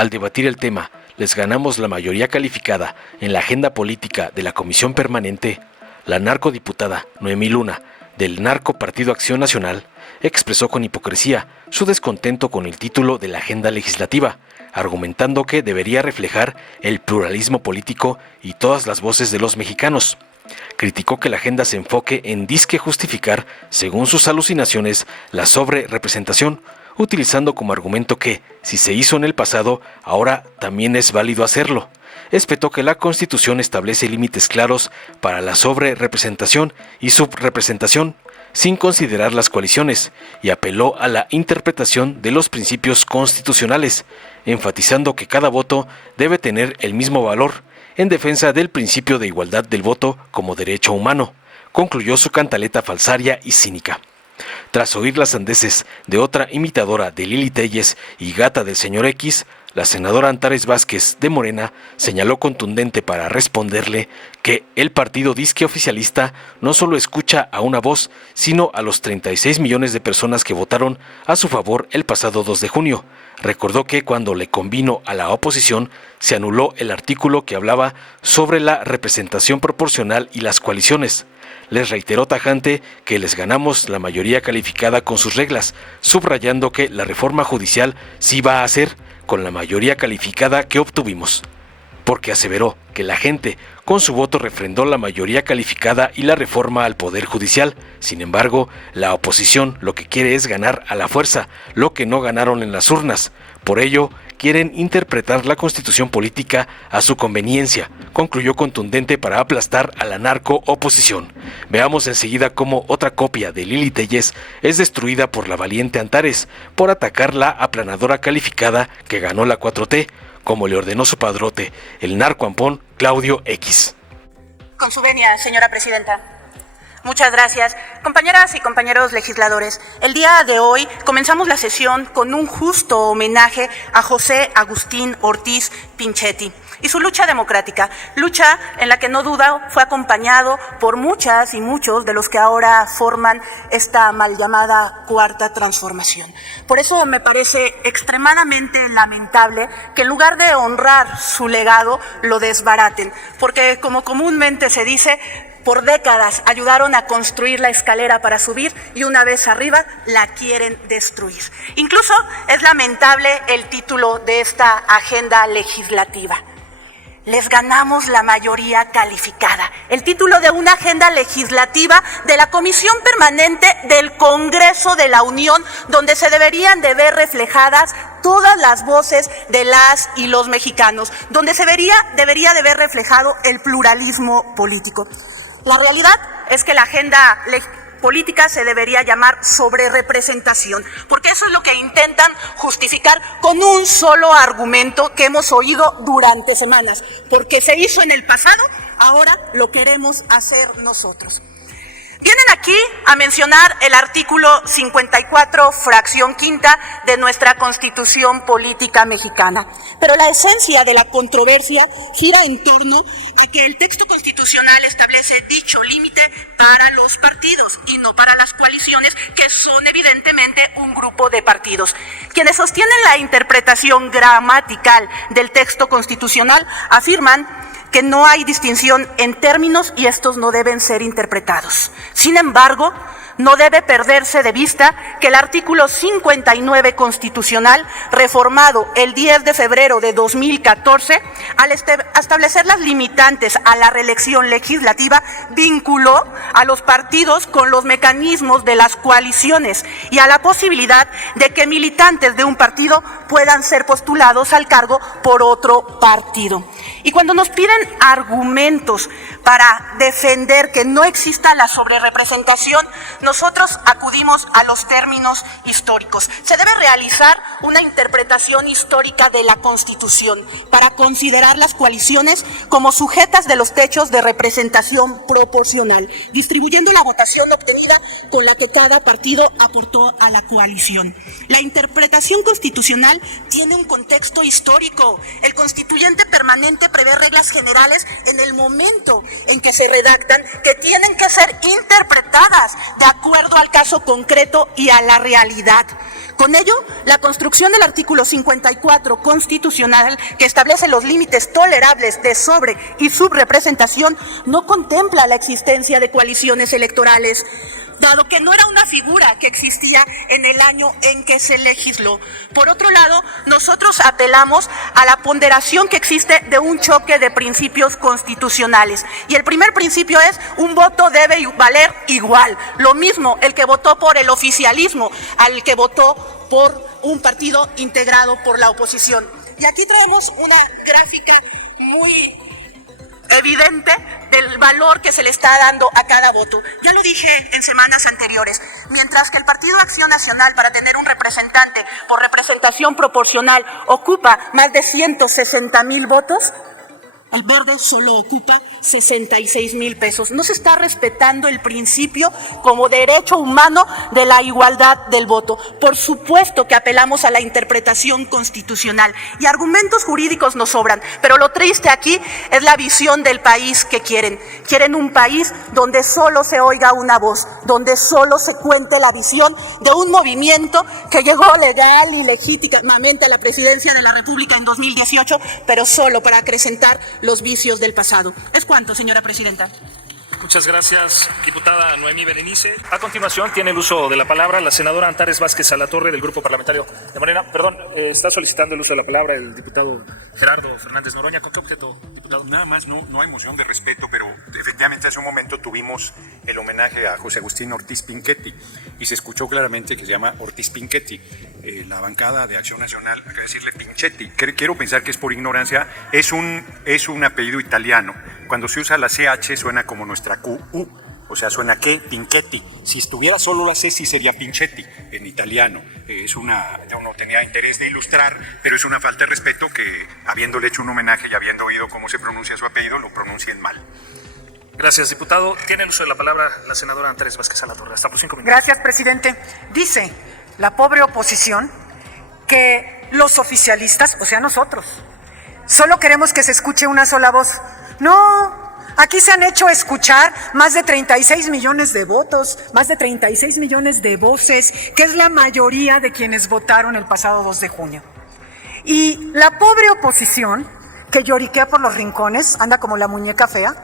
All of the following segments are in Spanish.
Al debatir el tema, les ganamos la mayoría calificada en la agenda política de la Comisión Permanente, la narcodiputada Noemí Luna, del Narco Partido Acción Nacional, expresó con hipocresía su descontento con el título de la agenda legislativa, argumentando que debería reflejar el pluralismo político y todas las voces de los mexicanos. Criticó que la agenda se enfoque en disque justificar, según sus alucinaciones, la sobrerepresentación, utilizando como argumento que, si se hizo en el pasado, ahora también es válido hacerlo. Espetó que la Constitución establece límites claros para la sobrerepresentación y subrepresentación, sin considerar las coaliciones, y apeló a la interpretación de los principios constitucionales, enfatizando que cada voto debe tener el mismo valor, en defensa del principio de igualdad del voto como derecho humano, concluyó su cantaleta falsaria y cínica. Tras oír las sandeces de otra imitadora de Lili Téllez y gata del señor X, la senadora Antares Vázquez de Morena señaló contundente para responderle que el partido disque oficialista no solo escucha a una voz, sino a los 36 millones de personas que votaron a su favor el pasado 2 de junio. Recordó que cuando le convino a la oposición se anuló el artículo que hablaba sobre la representación proporcional y las coaliciones. Les reiteró tajante que les ganamos la mayoría calificada con sus reglas, subrayando que la reforma judicial sí va a hacer con la mayoría calificada que obtuvimos, porque aseveró que la gente con su voto refrendó la mayoría calificada y la reforma al Poder Judicial. Sin embargo, la oposición lo que quiere es ganar a la fuerza, lo que no ganaron en las urnas. Por ello, quieren interpretar la Constitución política a su conveniencia, concluyó contundente para aplastar a la narco-oposición. Veamos enseguida cómo otra copia de Lili Téllez es destruida por la valiente Antares por atacar la aplanadora calificada que ganó la 4T, como le ordenó su padrote, el narcoampón Claudio X. Con su venia, señora presidenta. Muchas gracias. Compañeras y compañeros legisladores, el día de hoy comenzamos la sesión con un justo homenaje a José Agustín Ortiz Pinchetti y su lucha democrática, lucha en la que no duda fue acompañado por muchas y muchos de los que ahora forman esta mal llamada Cuarta Transformación. Por eso me parece extremadamente lamentable que en lugar de honrar su legado lo desbaraten, porque como comúnmente se dice, por décadas ayudaron a construir la escalera para subir y una vez arriba la quieren destruir. Incluso es lamentable el título de esta agenda legislativa. Les ganamos la mayoría calificada. El título de una agenda legislativa de la Comisión Permanente del Congreso de la Unión, donde se deberían de ver reflejadas todas las voces de las y los mexicanos, donde se debería de ver reflejado el pluralismo político. La realidad es que la agenda política se debería llamar sobrerepresentación, porque eso es lo que intentan justificar con un solo argumento que hemos oído durante semanas, porque se hizo en el pasado, ahora lo queremos hacer nosotros. Vienen aquí a mencionar el artículo 54, fracción quinta de nuestra Constitución Política Mexicana, pero la esencia de la controversia gira en torno a que el texto constitucional establece dicho límite para los partidos y no para las coaliciones, que son evidentemente un grupo de partidos. Quienes sostienen la interpretación gramatical del texto constitucional afirman que no hay distinción en términos y estos no deben ser interpretados. Sin embargo, no debe perderse de vista que el artículo 59 constitucional, reformado el 10 de febrero de 2014, al establecer las limitantes a la reelección legislativa, vinculó a los partidos con los mecanismos de las coaliciones y a la posibilidad de que militantes de un partido puedan ser postulados al cargo por otro partido. Y cuando nos piden argumentos para defender que no exista la sobrerepresentación, nosotros acudimos a los términos históricos. Se debe realizar una interpretación histórica de la Constitución para considerar las coaliciones como sujetas de los techos de representación proporcional, distribuyendo la votación obtenida con la que cada partido aportó a la coalición. La interpretación constitucional tiene un contexto histórico. El constituyente permanente prevé reglas generales en el momento en que se redactan que tienen que ser interpretadas de acuerdo al caso concreto y a la realidad. Con ello, la construcción del artículo 54 constitucional, que establece los límites tolerables de sobre- y subrepresentación, no contempla la existencia de coaliciones electorales, dado que no era una figura que existía en el año en que se legisló. Por otro lado, nosotros apelamos a la ponderación que existe de un choque de principios constitucionales. Y el primer principio es: un voto debe valer igual. Lo mismo el que votó por el oficialismo al que votó por un partido integrado por la oposición. Y aquí traemos una gráfica muy evidente del valor que se le está dando a cada voto. Ya lo dije en semanas anteriores, mientras que el Partido Acción Nacional, para tener un representante por representación proporcional, ocupa más de 160,000 votos, el Verde solo ocupa 66,000 pesos. No se está respetando el principio como derecho humano de la igualdad del voto. Por supuesto que apelamos a la interpretación constitucional y argumentos jurídicos nos sobran, pero lo triste aquí es la visión del país que quieren. Quieren un país donde solo se oiga una voz, donde solo se cuente la visión de un movimiento que llegó legal y legítimamente a la presidencia de la República en 2018, pero solo para acrecentar los vicios del pasado. ¿Es cuánto, señora presidenta? Muchas gracias, diputada Noemí Berenice. A continuación tiene el uso de la palabra la senadora Antares Vázquez Salatorre del Grupo Parlamentario de Morena. Perdón, está solicitando el uso de la palabra el diputado Gerardo Fernández Noroña. ¿Con qué objeto, diputado? Nada más, no hay moción de respeto, pero efectivamente hace un momento tuvimos el homenaje a José Agustín Ortiz Pinchetti y se escuchó claramente que se llama Ortiz Pinchetti. La bancada de Acción Nacional, acaba de decirle Pinchetti. Quiero pensar que es por ignorancia. Es un apellido italiano. Cuando se usa la CH suena como nuestra QU, o sea, suena que Pinchetti. Si estuviera solo la C, sí sería Pinchetti en italiano. Yo no tenía interés de ilustrar, pero es una falta de respeto que, habiéndole hecho un homenaje y habiendo oído cómo se pronuncia su apellido, lo pronuncien mal. Gracias, diputado. Tiene el uso de la palabra la senadora Antares Vázquez Salatorre. Hasta por 5 minutos. Gracias, presidente. Dice la pobre oposición que los oficialistas, o sea, nosotros, solo queremos que se escuche una sola voz. No, aquí se han hecho escuchar más de 36 millones de votos, más de 36 millones de voces, que es la mayoría de quienes votaron el pasado 2 de junio. Y la pobre oposición, que lloriquea por los rincones, anda como la muñeca fea.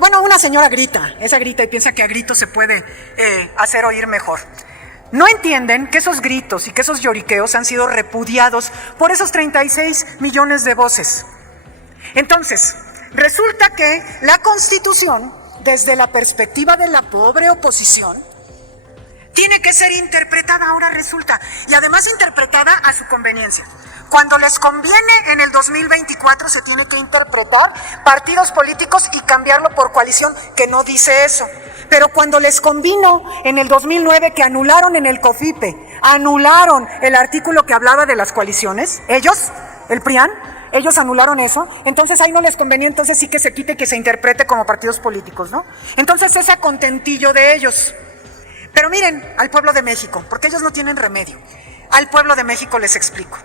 Bueno, una señora grita, esa grita y piensa que a gritos se puede hacer oír mejor. No entienden que esos gritos y que esos lloriqueos han sido repudiados por esos 36 millones de voces. Entonces, resulta que la Constitución, desde la perspectiva de la pobre oposición, tiene que ser interpretada, ahora resulta, y además interpretada a su conveniencia. Cuando les conviene en el 2024 se tiene que interpretar partidos políticos y cambiarlo por coalición, que no dice eso. Pero cuando les convino en el 2009 que anularon en el COFIPE, anularon el artículo que hablaba de las coaliciones, ellos, el PRIAN, ellos anularon eso, entonces ahí no les convenía, entonces sí que se quite, que se interprete como partidos políticos, ¿no? Entonces es a contentillo de ellos. Pero miren al pueblo de México, porque ellos no tienen remedio. Al pueblo de México les explico.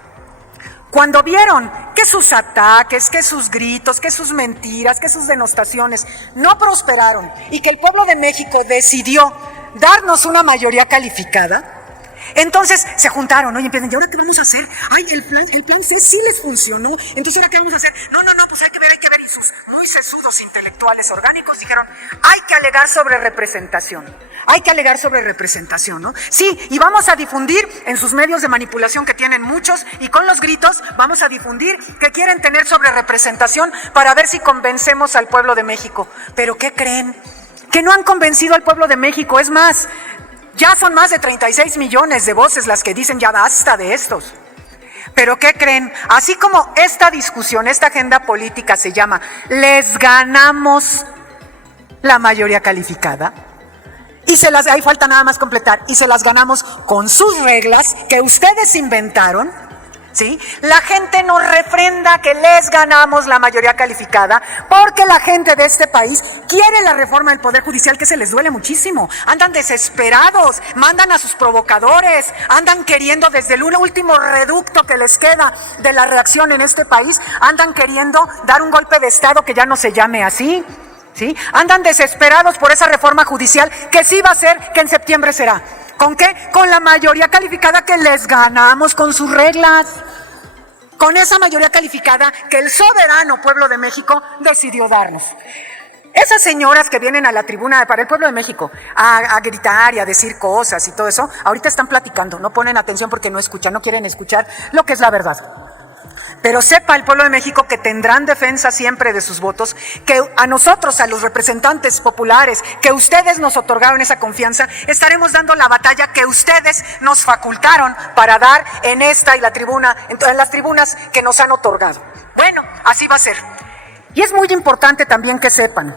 Cuando vieron que sus ataques, que sus gritos, que sus mentiras, que sus denostaciones no prosperaron y que el pueblo de México decidió darnos una mayoría calificada, entonces se juntaron, ¿no? Y empiezan, ¿y ahora qué vamos a hacer? Ay, el plan C sí les funcionó, entonces ¿ahora qué vamos a hacer? No, pues hay que ver, y sus muy sesudos intelectuales orgánicos dijeron, hay que alegar sobre representación, ¿no? Sí, y vamos a difundir en sus medios de manipulación, que tienen muchos, y con los gritos vamos a difundir que quieren tener sobre representación para ver si convencemos al pueblo de México. ¿Pero qué creen? Que no han convencido al pueblo de México, es más, ya son más de 36 millones de voces las que dicen ya basta de estos. Pero ¿qué creen? Así como esta discusión, esta agenda política se llama "les ganamos la mayoría calificada", y ahí falta nada más completar, y se las ganamos con sus reglas que ustedes inventaron, ¿sí? La gente nos refrenda que les ganamos la mayoría calificada porque la gente de este país quiere la reforma del Poder Judicial, que se les duele muchísimo. Andan desesperados, mandan a sus provocadores, andan queriendo, desde el último reducto que les queda de la reacción en este país, andan queriendo dar un golpe de Estado que ya no se llame así, ¿sí? Andan desesperados por esa reforma judicial que sí va a ser, que en septiembre será. ¿Con qué? Con la mayoría calificada que les ganamos con sus reglas. Con esa mayoría calificada que el soberano pueblo de México decidió darnos. Esas señoras que vienen a la tribuna para el pueblo de México a gritar y a decir cosas y todo eso, ahorita están platicando, no ponen atención porque no escuchan, no quieren escuchar lo que es la verdad. Pero sepa el pueblo de México que tendrán defensa siempre de sus votos, que a nosotros, a los representantes populares, que ustedes nos otorgaron esa confianza, estaremos dando la batalla que ustedes nos facultaron para dar en esta y la tribuna, en las tribunas que nos han otorgado. Bueno, así va a ser. Y es muy importante también que sepan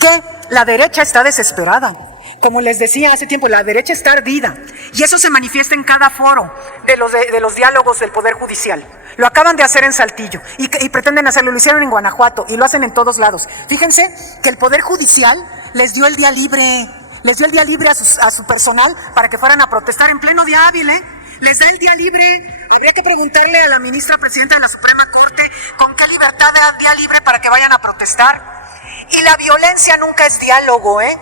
que la derecha está desesperada. Como les decía hace tiempo, la derecha está ardida. Y eso se manifiesta en cada foro de los diálogos del Poder Judicial. Lo acaban de hacer en Saltillo y pretenden hacerlo. Lo hicieron en Guanajuato y lo hacen en todos lados. Fíjense que el Poder Judicial les dio el día libre. Les dio el día libre a su personal para que fueran a protestar en pleno día hábil, ¿eh? Les da el día libre. Habría que preguntarle a la ministra presidenta de la Suprema Corte con qué libertad dan día libre para que vayan a protestar. Y la violencia nunca es diálogo, ¿eh?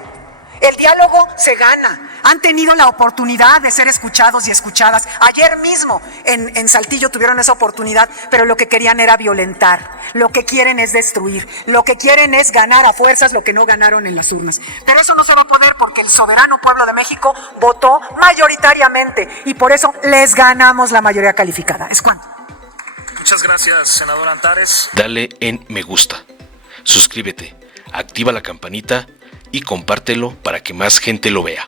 El diálogo se gana. Han tenido la oportunidad de ser escuchados y escuchadas. Ayer mismo en Saltillo tuvieron esa oportunidad, pero lo que querían era violentar. Lo que quieren es destruir. Lo que quieren es ganar a fuerzas lo que no ganaron en las urnas. Pero eso no se va a poder porque el soberano pueblo de México votó mayoritariamente y por eso les ganamos la mayoría calificada. ¿Es cuánto? Muchas gracias, senador Antares. Dale en me gusta, suscríbete, activa la campanita y compártelo para que más gente lo vea.